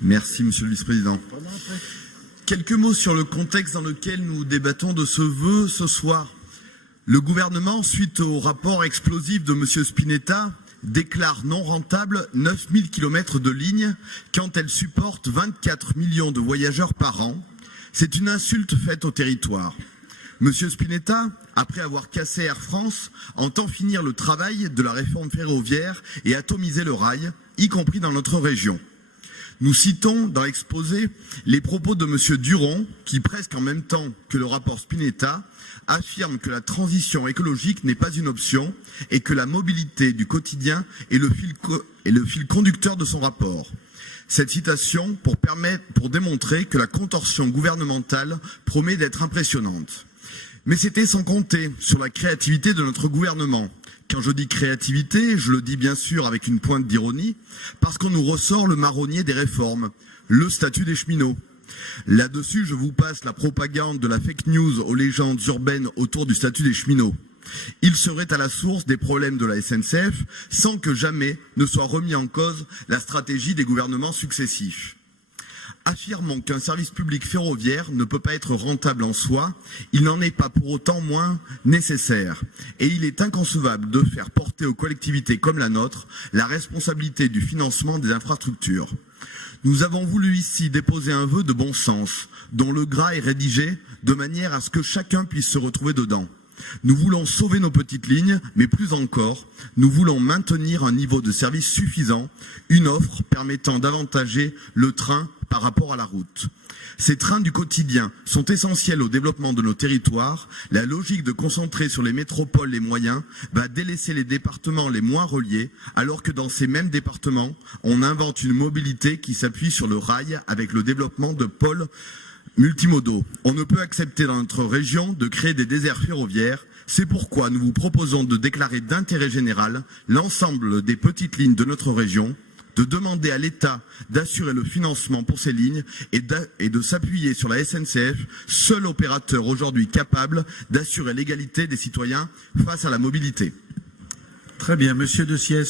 Merci, Monsieur le Vice-président. Quelques mots sur le contexte dans lequel nous débattons de ce vœu ce soir. Le gouvernement, suite au rapport explosif de Monsieur Spinetta, déclare non rentable 9000 km de lignes quand elle supporte 24 millions de voyageurs par an. C'est une insulte faite au territoire. Monsieur Spinetta, après avoir cassé Air France, entend finir le travail de la réforme ferroviaire et atomiser le rail, y compris dans notre région. Nous citons dans l'exposé les propos de Monsieur Duron, qui presque en même temps que le rapport Spinetta, affirme que la transition écologique n'est pas une option et que la mobilité du quotidien est le fil conducteur de son rapport. Cette citation pour démontrer que la contorsion gouvernementale promet d'être impressionnante. Mais c'était sans compter sur la créativité de notre gouvernement. Quand je dis créativité, je le dis bien sûr avec une pointe d'ironie, parce qu'on nous ressort le marronnier des réformes, le statut des cheminots. Là-dessus, je vous passe la propagande de la fake news aux légendes urbaines autour du statut des cheminots. Il serait à la source des problèmes de la SNCF sans que jamais ne soit remis en cause la stratégie des gouvernements successifs. Affirmant qu'un service public ferroviaire ne peut pas être rentable en soi, il n'en est pas pour autant moins nécessaire. Et il est inconcevable de faire porter aux collectivités comme la nôtre la responsabilité du financement des infrastructures. Nous avons voulu ici déposer un vœu de bon sens, dont le gras est rédigé de manière à ce que chacun puisse se retrouver dedans. Nous voulons sauver nos petites lignes, mais plus encore, nous voulons maintenir un niveau de service suffisant, une offre permettant d'avantager le train par rapport à la route. Ces trains du quotidien sont essentiels au développement de nos territoires. La logique de concentrer sur les métropoles les moyens va délaisser les départements les moins reliés, alors que dans ces mêmes départements, on invente une mobilité qui s'appuie sur le rail avec le développement de pôles multimodaux. On ne peut accepter dans notre région de créer des déserts ferroviaires. C'est pourquoi nous vous proposons de déclarer d'intérêt général l'ensemble des petites lignes de notre région, de demander à l'État d'assurer le financement pour ces lignes et de s'appuyer sur la SNCF, seul opérateur aujourd'hui capable d'assurer l'égalité des citoyens face à la mobilité. Très bien, Monsieur De Siès.